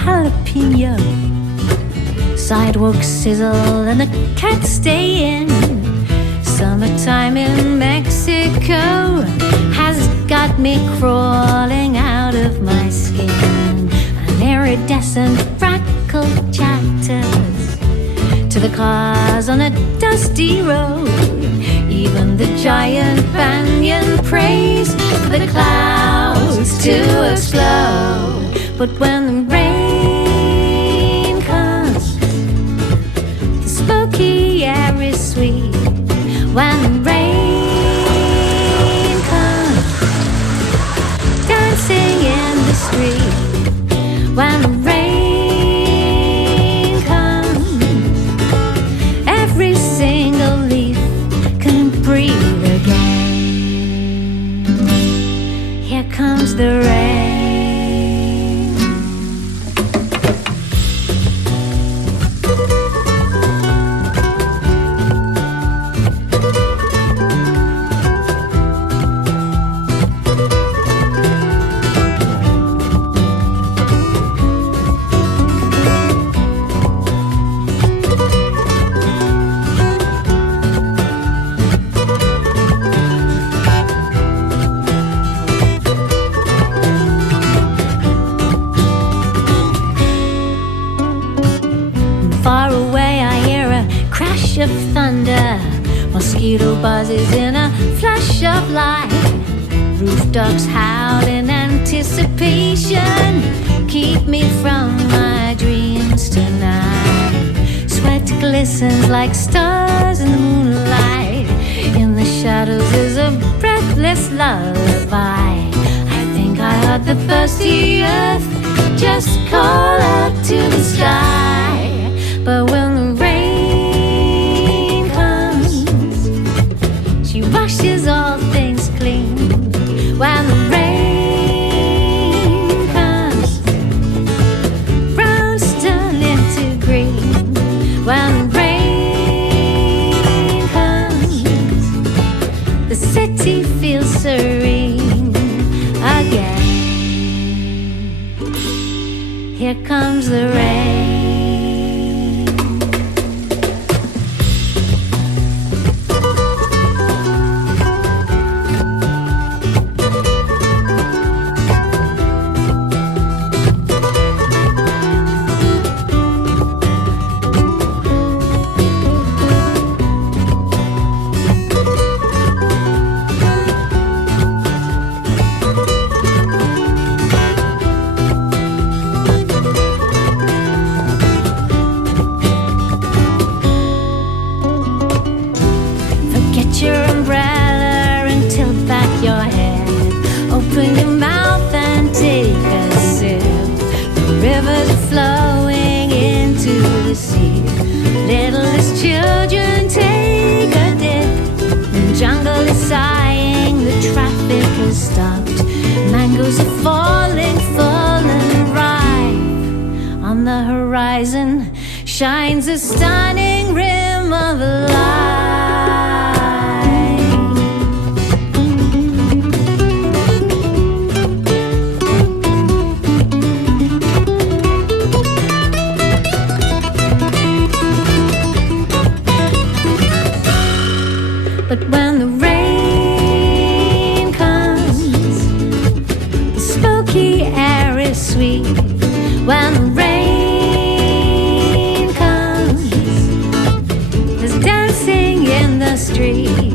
jalapeno. Sidewalks sizzle and the cats stay in. Summertime in Mexico has got me crawling out of my skin. An iridescent freckle chatters to the cars on a dusty road. Even the giant banyan prays for the clouds to explode. But when the rain comes, the smoky air is sweet. When the rain comes, dancing in the street. When the rain comes, every single leaf can breathe again. Here comes the rain. Far away I hear a crash of thunder. Mosquito buzzes in a flash of light. Roof ducks howl in anticipation. Keep me from my dreams tonight. Sweat glistens like stars in the moonlight. In the shadows is a breathless lullaby. I think I heard the thirsty earth just call out to the sky. But when the rain comes, she washes all things clean. When the rain comes, browns turn into green. When the rain comes, the city feels serene again. Here comes the rain. Your umbrella and tilt back your head. Open your mouth and take a sip. The rivers are flowing into the sea. Littlest children take a dip. The jungle is sighing, the traffic has stopped. Mangoes are falling full and ripe. On the horizon shines a stunning rim of light. But when the rain comes, the smoky air is sweet. When the rain comes, there's dancing in the street.